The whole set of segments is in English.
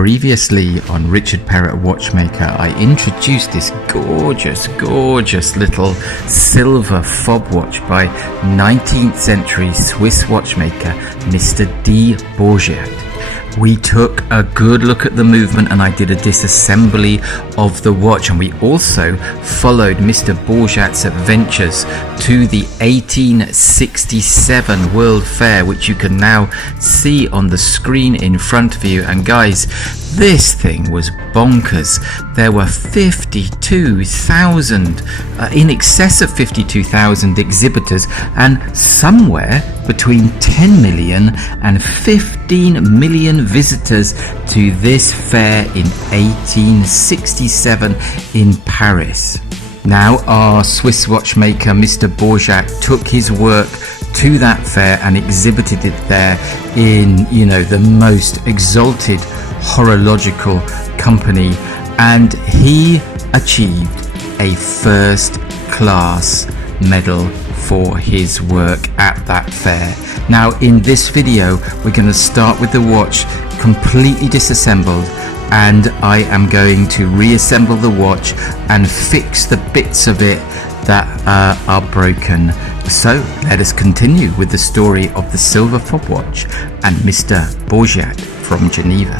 Previously on Richard Perrett Watchmaker, I introduced this gorgeous little silver fob watch by 19th century Swiss watchmaker Mr Borgeat. We took a good look at the movement and I did a disassembly of the watch, and we also followed Mr Borgeat's adventures to the 1867 World Fair, which you can now see on the screen in front of you. And guys, this thing was bonkers. There were 52,000, in excess of 52,000 exhibitors, and somewhere between 10 million and 15 million visitors to this fair in 1867 in Paris. Now, our Swiss watchmaker Mr Borgeat took his work to that fair and exhibited it there in, the most exalted horological company, and he achieved a first class medal for his work at that fair. Now, in this video, we're going to start with the watch completely disassembled, and I am going to reassemble the watch and fix the bits of it that are broken. So let us continue with the story of the silver fob watch and Mr Borgeat from Geneva.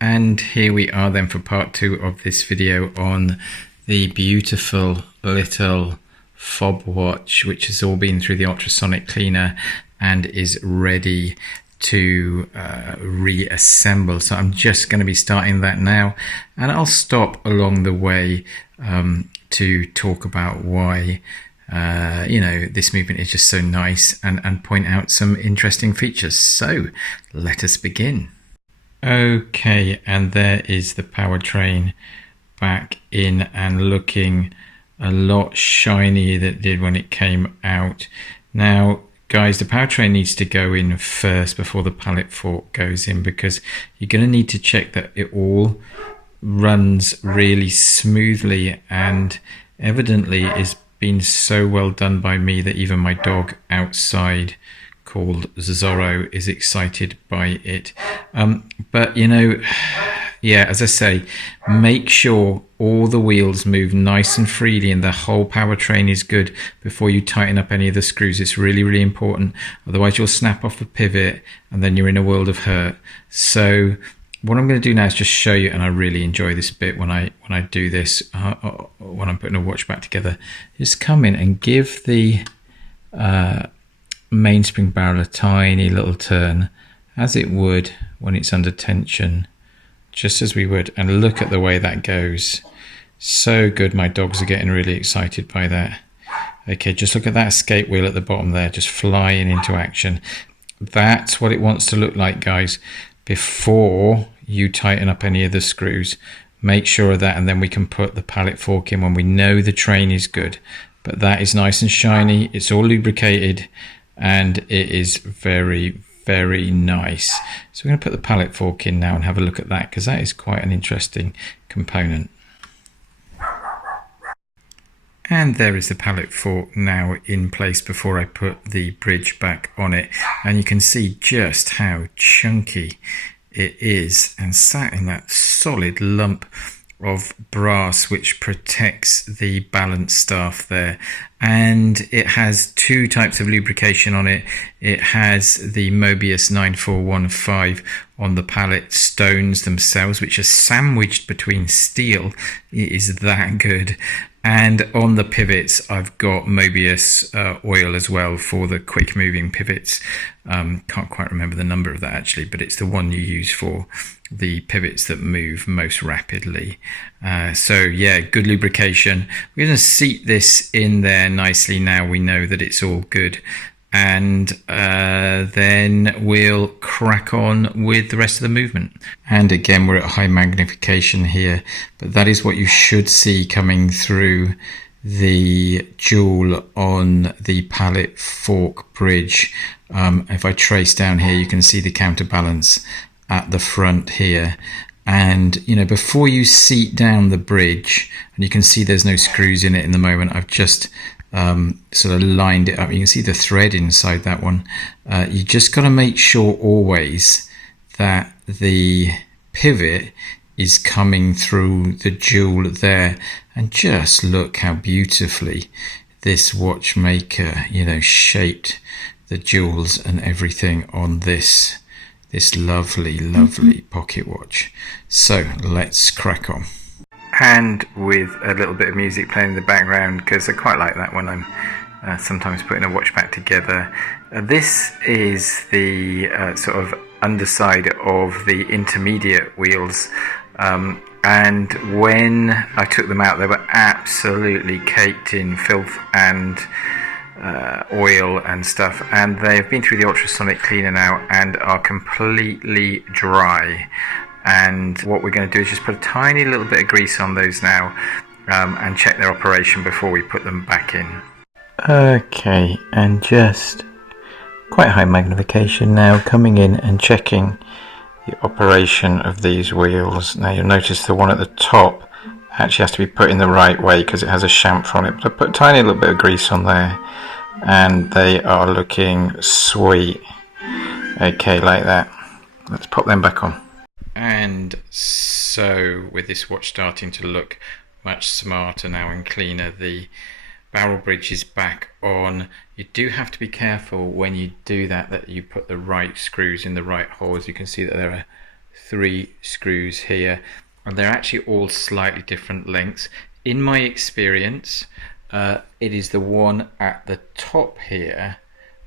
And here we are then for part 2 of this video on the beautiful little fob watch, which has all been through the ultrasonic cleaner and is ready to reassemble. So I'm just going to be starting that now, and I'll stop along the way to talk about why this movement is just so nice, and point out some interesting features. So let us begin. Okay, and there is the powertrain back in and looking a lot shinier than it did when it came out. Now, guys, the powertrain needs to go in first before the pallet fork goes in, because you're going to need to check that it all runs really smoothly, and evidently it's been so well done by me that even my dog outside, called Zorro, is excited by it. But as I say, make sure all the wheels move nice and freely and the whole powertrain is good before you tighten up any of the screws. It's really important, otherwise you'll snap off the pivot and then you're in a world of hurt. So what I'm going to do now is just show you, and I really enjoy this bit when I do this, when I'm putting a watch back together, just come in and give the mainspring barrel a tiny little turn, as it would when it's under tension, just as we would, and look at the way that goes. So good. My dogs are getting really excited by that. Okay, just look at that escape wheel at the bottom there, just flying into action. That's what it wants to look like, guys, before you tighten up any of the screws. Make sure of that, and then we can put the pallet fork in when we know the train is good. But that is nice and shiny, it's all lubricated, and it is very nice. So we're going to put the pallet fork in now and have a look at that, because that is quite an interesting component. And there is the pallet fork now in place before I put the bridge back on it, and you can see just how chunky it is and sat in that solid lump of brass which protects the balance staff there. And it has 2 types of lubrication on it. It has the Mobius 9415 on the pallet stones themselves, which are sandwiched between steel. It is that good. And on the pivots, I've got Mobius oil as well for the quick moving pivots. Can't quite remember the number of that actually, but it's the one you use for the pivots that move most rapidly. So yeah, good lubrication. We're going to seat this in there nicely now we know that it's all good. and then we'll crack on with the rest of the movement. And again, we're at high magnification here, but that is what you should see coming through the jewel on the Pallet Fork bridge. If I trace down here, you can see the counterbalance at the front here. And you know, before you seat down the bridge, and you can see there's no screws in it in the moment, I've just sort of lined it up. You can see the thread inside that one. You just got to make sure always that the pivot is coming through the jewel there, and just look how beautifully this watchmaker, you know, shaped the jewels and everything on this lovely pocket watch. So let's crack on. And with a little bit of music playing in the background, because I quite like that when I'm sometimes putting a watch back together. This is the sort of underside of the intermediate wheels, and when I took them out, they were absolutely caked in filth and oil and stuff, and they've been through the ultrasonic cleaner now and are completely dry. And what we're going to do is just put a tiny little bit of grease on those now, and check their operation before we put them back in. Okay, and just quite high magnification now, coming in and checking the operation of these wheels. Now you'll notice the one at the top actually has to be put in the right way because it has a chamfer on it, but I put a tiny little bit of grease on there and they are looking sweet. Okay, like that. Let's pop them back on. And so with this watch starting to look much smarter now and cleaner, the barrel bridge is back on. You do have to be careful when you do that you put the right screws in the right holes. You can see that there are 3 screws here, and they're actually all slightly different lengths. In my experience, it is the one at the top here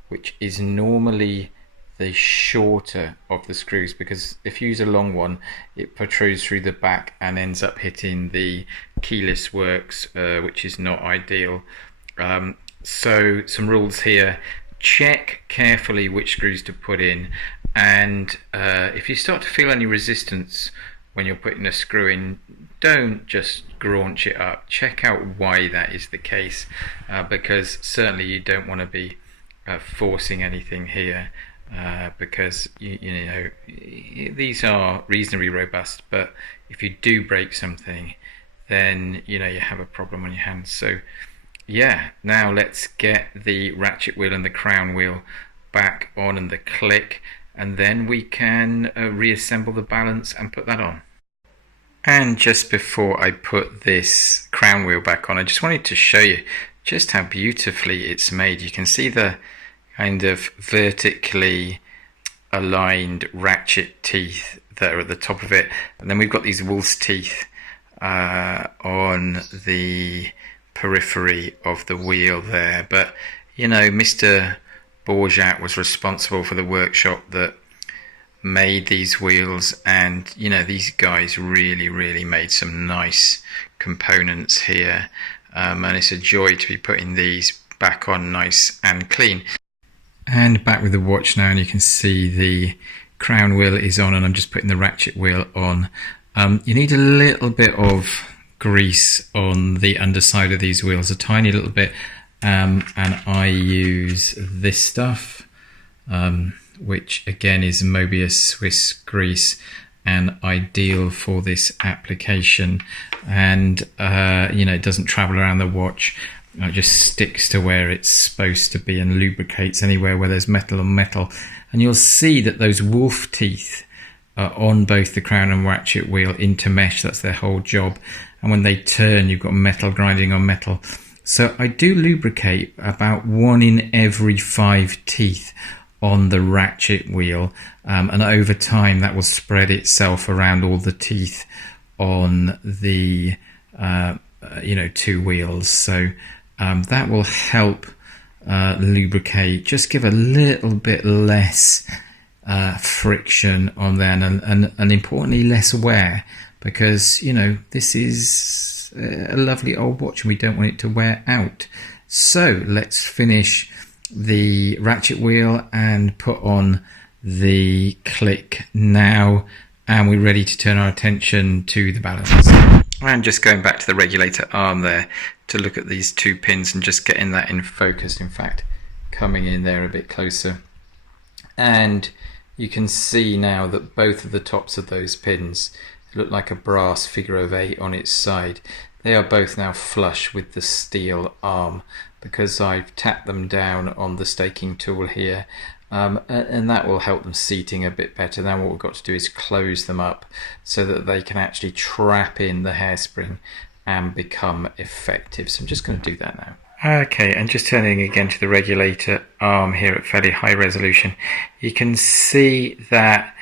which is normally the shorter of the screws, because if you use a long one, it protrudes through the back and ends up hitting the keyless works, which is not ideal. So some rules here: check carefully which screws to put in, and if you start to feel any resistance when you're putting a screw in, don't just graunch it up. Check out why that is the case, because certainly you don't want to be forcing anything here, because you know these are reasonably robust, but if you do break something, then you know you have a problem on your hands. So yeah, now let's get the ratchet wheel and the crown wheel back on and the click, and then we can reassemble the balance and put that on. And just before I put this crown wheel back on, I just wanted to show you just how beautifully it's made. You can see the kind of vertically aligned ratchet teeth that are at the top of it, and then we've got these wolf's teeth on the periphery of the wheel there. But you know, Mr Borgeat was responsible for the workshop that made these wheels, and you know, these guys really made some nice components here, and it's a joy to be putting these back on nice and clean. And back with the watch now, and you can see the crown wheel is on, and I'm just putting the ratchet wheel on. You need a little bit of grease on the underside of these wheels, a tiny little bit, and I use this stuff, which again is Mobius Swiss grease, and ideal for this application. And you know, it doesn't travel around the watch. It just sticks to where it's supposed to be and lubricates anywhere where there's metal on metal. And you'll see that those wolf teeth are on both the crown and ratchet wheel intermesh. That's their whole job. And when they turn, you've got metal grinding on metal. So I do lubricate about 1 in every 5 teeth on the ratchet wheel, and over time that will spread itself around all the teeth on the you know, 2 wheels. So that will help lubricate, just give a little bit less friction on there, and importantly less wear, because you know, this is a lovely old watch and we don't want it to wear out. So let's finish the ratchet wheel and put on the click now, and we're ready to turn our attention to the balance. And just going back to the regulator arm there to look at these two pins and just getting that in focus, in fact coming in there a bit closer, and you can see now that both of the tops of those pins look like a brass figure of 8 on its side. They are both now flush with the steel arm because I've tapped them down on the staking tool here, and that will help them seating a bit better. Now what we've got to do is close them up so that they can actually trap in the hairspring and become effective. So I'm just going to do that now. Okay, and just turning again to the regulator arm here at fairly high resolution, you can see that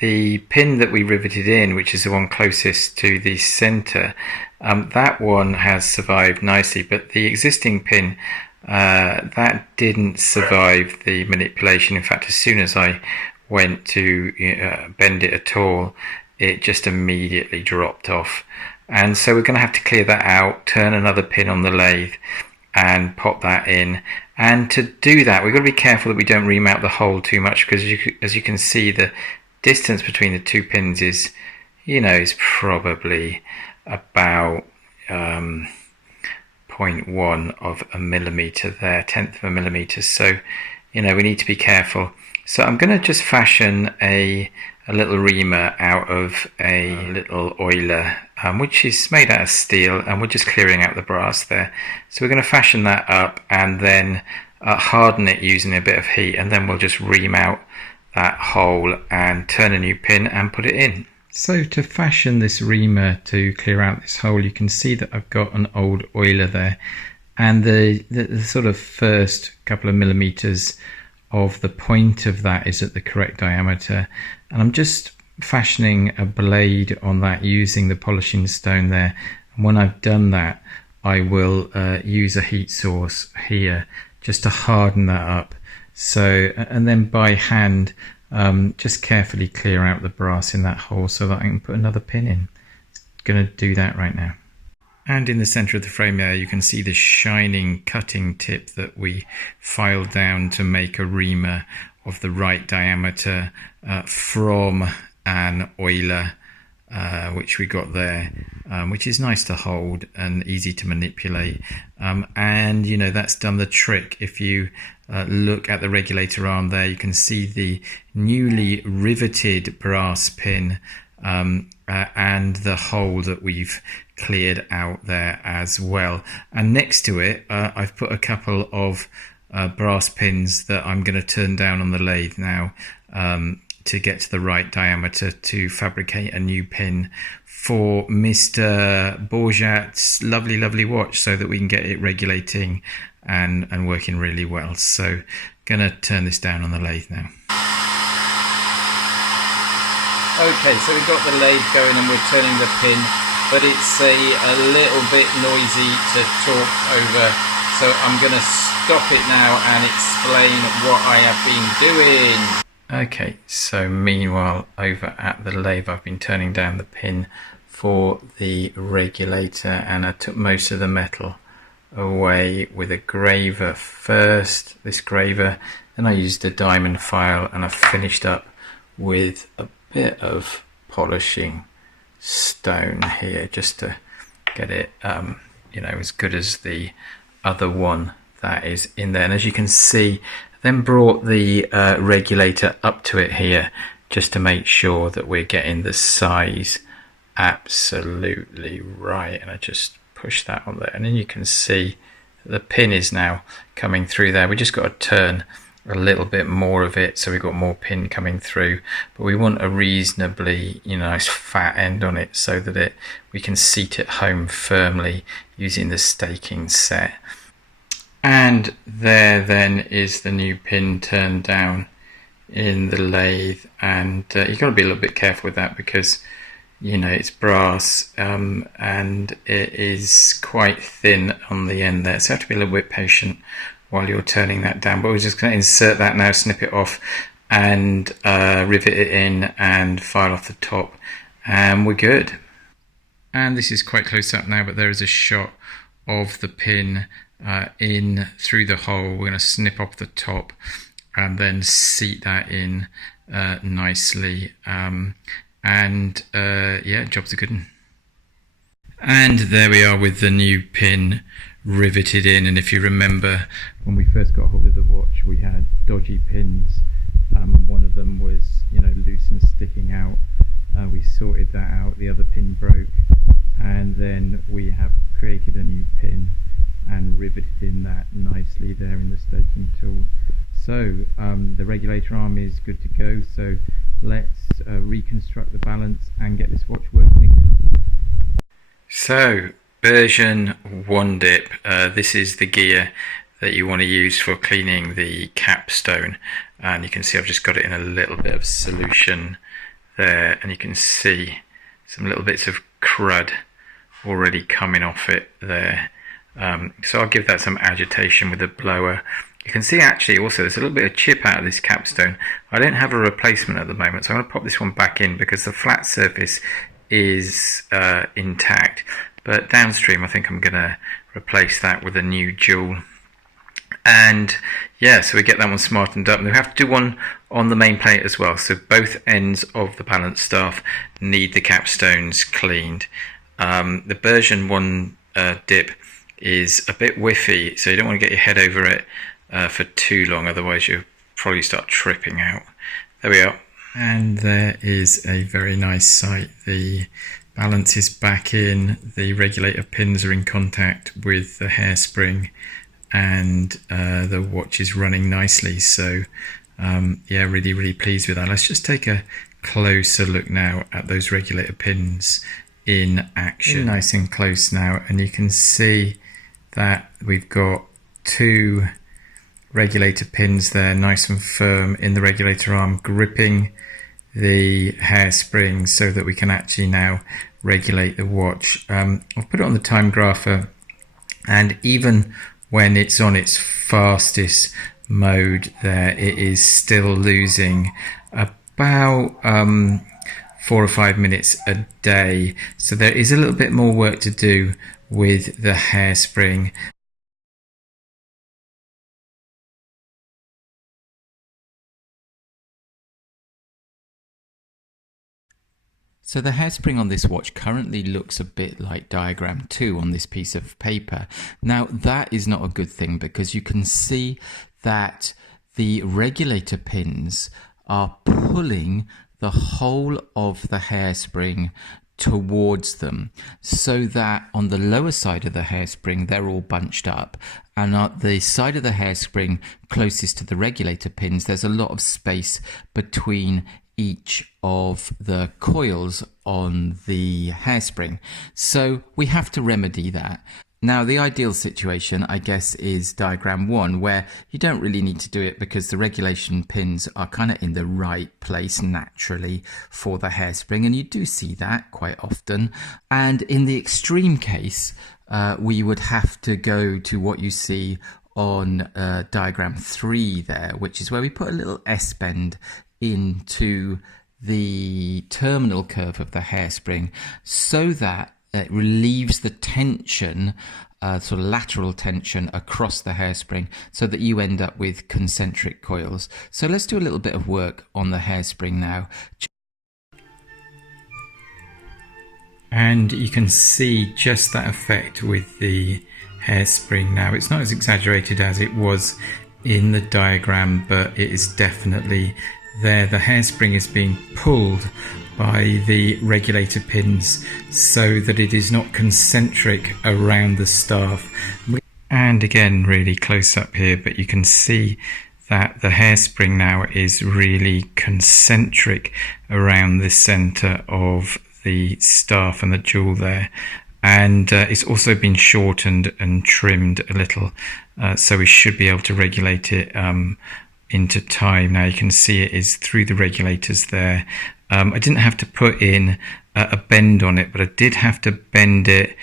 the pin that we riveted in, which is the one closest to the center, that one has survived nicely, but the existing pin, that didn't survive the manipulation. In fact, as soon as I went to bend it at all, it just immediately dropped off. And so we're going to have to clear that out, turn another pin on the lathe and pop that in. And to do that, we've got to be careful that we don't remount the hole too much, because as you can see, the distance between the two pins is, is probably about 0.1 of a millimeter there, 1/10 of a millimeter. So, we need to be careful. So I'm going to just fashion a little reamer out of a little oiler, which is made out of steel, and we're just clearing out the brass there. So we're going to fashion that up and then harden it using a bit of heat, and then we'll just ream out that hole and turn a new pin and put it in. So to fashion this reamer to clear out this hole, you can see that I've got an old oiler there, and the sort of first couple of millimeters of the point of that is at the correct diameter, and I'm just fashioning a blade on that using the polishing stone there. And when I've done that, I will use a heat source here just to harden that up. So, and then by hand, just carefully clear out the brass in that hole so that I can put another pin in. Going to do that right now. And in the center of the frame there, you can see the shining cutting tip that we filed down to make a reamer of the right diameter from an oiler, which we got there, which is nice to hold and easy to manipulate. And that's done the trick. If you look at the regulator arm there, you can see the newly riveted brass pin and the hole that we've cleared out there as well. And next to it, I've put a couple of brass pins that I'm going to turn down on the lathe now to get to the right diameter to fabricate a new pin for Mr Borgeat's lovely watch, so that we can get it regulating and working really well. So going to turn this down on the lathe now. Okay, so we've got the lathe going and we're turning the pin, but it's a little bit noisy to talk over, so I'm going to stop it now and explain what I have been doing. Okay, so meanwhile over at the lathe, I've been turning down the pin for the regulator, and I took most of the metal away with a graver first, this graver, then I used a diamond file, and I finished up with a bit of polishing stone here just to get it as good as the other one that is in there. And as you can see, then brought the regulator up to it here just to make sure that we're getting the size absolutely right, and I just push that on there, and then you can see the pin is now coming through there. We just got to turn a little bit more of it so we've got more pin coming through, but we want a reasonably nice fat end on it so that we can seat it home firmly using the staking set. And there then is the new pin turned down in the lathe, and you've got to be a little bit careful with that because it's brass and it is quite thin on the end there, so you have to be a little bit patient while you're turning that down. But we're just going to insert that now, snip it off and rivet it in and file off the top, and we're good. And this is quite close up now, but there is a shot of the pin in through the hole. We're going to snip off the top and then seat that in nicely. Yeah, job's a good one. And there we are with the new pin riveted in. And if you remember, when we first got hold of the watch, we had dodgy pins, and one of them was, loose and sticking out. We sorted that out. The other pin broke, and then we have created a new pin and riveted in that nicely there in the staking tool. So the regulator arm is good to go. So let's reconstruct the balance and get this watch working again. So version 1 dip, this is the gear that you want to use for cleaning the capstone, and you can see I've just got it in a little bit of solution there, and you can see some little bits of crud already coming off it there. So I'll give that some agitation with a blower. You can see actually also there's a little bit of chip out of this capstone. I don't have a replacement at the moment, so I'm going to pop this one back in because the flat surface is intact, but downstream I think I'm going to replace that with a new jewel. And yeah, so we get that one smartened up, and we have to do one on the main plate as well, so both ends of the balance staff need the capstones cleaned. The version 1 dip is a bit whiffy, so you don't want to get your head over it for too long, otherwise you'll probably start tripping out. There we are. And there is a very nice sight. The balance is back in, the regulator pins are in contact with the hairspring, and the watch is running nicely. So yeah, really pleased with that. Let's just take a closer look now at those regulator pins in action. Nice and close now, and you can see that we've got 2 regulator pins there, nice and firm in the regulator arm, gripping the hairspring so that we can actually now regulate the watch. I'll put it on the time grapher, and even when it's on its fastest mode there, it is still losing about 4 or 5 minutes a day. So there is a little bit more work to do with the hairspring. So the hairspring on this watch currently looks a bit like diagram 2 on this piece of paper. Now that is not a good thing, because you can see that the regulator pins are pulling the whole of the hairspring towards them, so that on the lower side of the hairspring they're all bunched up, and at the side of the hairspring closest to the regulator pins there's a lot of space between each of the coils on the hairspring. So we have to remedy that. Now the ideal situation, I guess, is diagram 1, where you don't really need to do it because the regulation pins are kind of in the right place naturally for the hairspring, and you do see that quite often. And in the extreme case, we would have to go to what you see on diagram 3 there, which is where we put a little S-bend into the terminal curve of the hairspring so that it relieves the tension, sort of lateral tension across the hairspring, so that you end up with concentric coils. So let's do a little bit of work on the hairspring now. And you can see just that effect with the hairspring now. It's not as exaggerated as it was in the diagram, but it is definitely there. The hairspring is being pulled by the regulator pins so that it is not concentric around the staff. And again, really close up here, but you can see that the hairspring now is really concentric around the center of the staff and the jewel there. And it's also been shortened and trimmed a little, so we should be able to regulate it into time. Now you can see it is through the regulators there. I didn't have to put in a bend on it, but I did have to bend it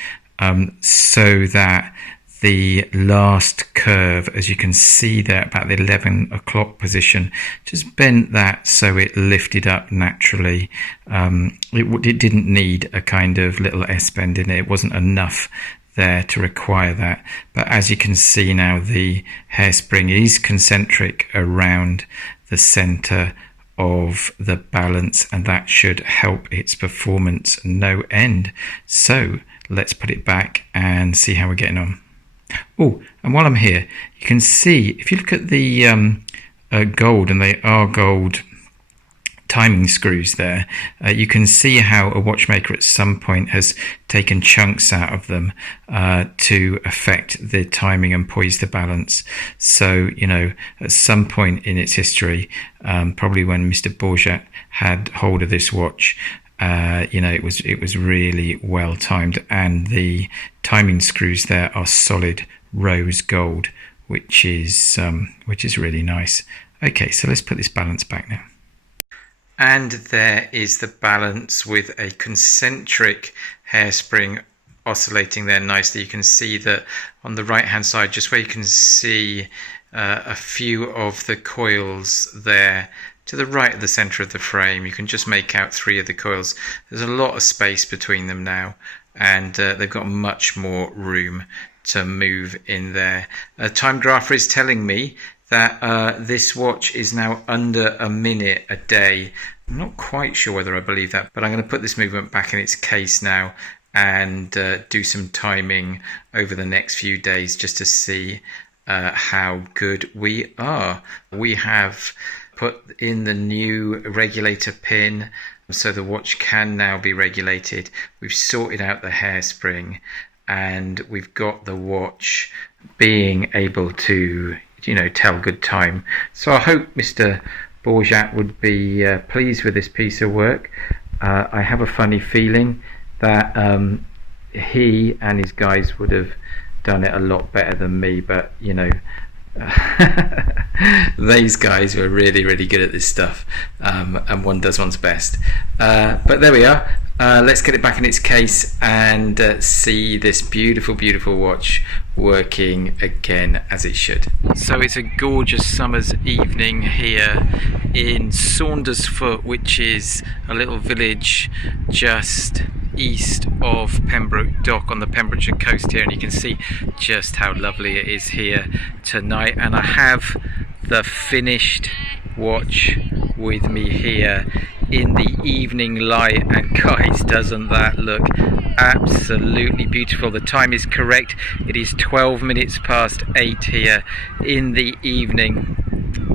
so that the last curve, as you can see there, about the 11 o'clock position, just bent that so it lifted up naturally. It didn't need a kind of little S-bend in it. It wasn't enough there to require that. But as you can see now, the hairspring is concentric around the center of the balance, and that should help its performance no end. So let's put it back and see how we're getting on. Oh, and while I'm here, you can see, if you look at the gold, and they are gold timing screws there, you can see how a watchmaker at some point has taken chunks out of them to affect the timing and poise the balance. So, you know, at some point in its history, probably when Mr Borgeat had hold of this watch, you know, it was really well timed, and the timing screws there are solid rose gold, which is really nice. Okay, so let's put this balance back now. And there is the balance with a concentric hairspring oscillating there nicely. You can see that on the right hand side, just where you can see a few of the coils there to the right of the center of the frame, you can just make out 3 of the coils. There's a lot of space between them now, and they've got much more room to move in there. Time grapher is telling me that this watch is now under a minute a day. I'm not quite sure whether I believe that, but I'm going to put this movement back in its case now and do some timing over the next few days just to see how good we are. We have put in the new regulator pin, so the watch can now be regulated. We've sorted out the hairspring, and we've got the watch being able to, you know, tell good time. So I hope Mr Borgeat would be pleased with this piece of work. I have a funny feeling that he and his guys would have done it a lot better than me, but you know, these guys were really good at this stuff, and one does one's best. But there we are. Let's get it back in its case and see this beautiful watch working again as it should. So it's a gorgeous summer's evening here in Saundersfoot, which is a little village just east of Pembroke Dock on the Pembrokeshire coast here, and you can see just how lovely it is here tonight. And I have the finished watch with me here in the evening light, and guys, doesn't that look absolutely beautiful? The time is correct. It is 12 minutes past 8 here in the evening,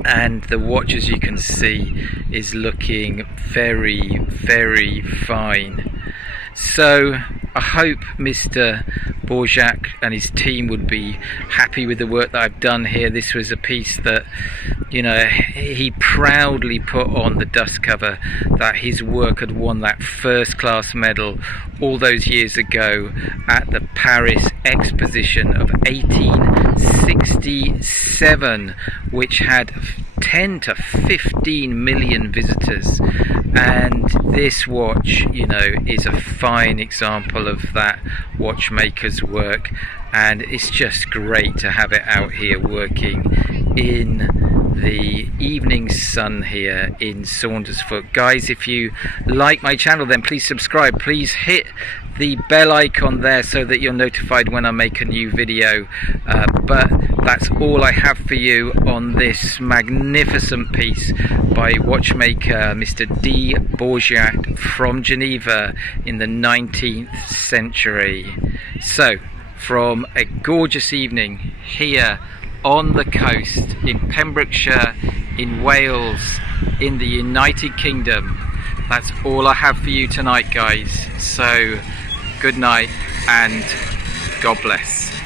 and the watch, as you can see, is looking very fine. So I hope Mr Borgeat and his team would be happy with the work that I've done here. This was a piece that, you know, he proudly put on the dust cover, that his work had won that first class medal all those years ago at the Paris Exposition of 1867, which had 10 to 15 million visitors. And this watch, you know, is a fine example of that watchmaker's work, and it's just great to have it out here working in the evening sun here in Saundersfoot. Guys, if you like my channel, then please subscribe. Please hit the bell icon there so that you're notified when I make a new video. But that's all I have for you on this magnificent piece by watchmaker Mr D Borgeat from Geneva in the 19th century. So from a gorgeous evening here on the coast in Pembrokeshire, in Wales, in the United Kingdom, that's all I have for you tonight, guys. So good night and God bless.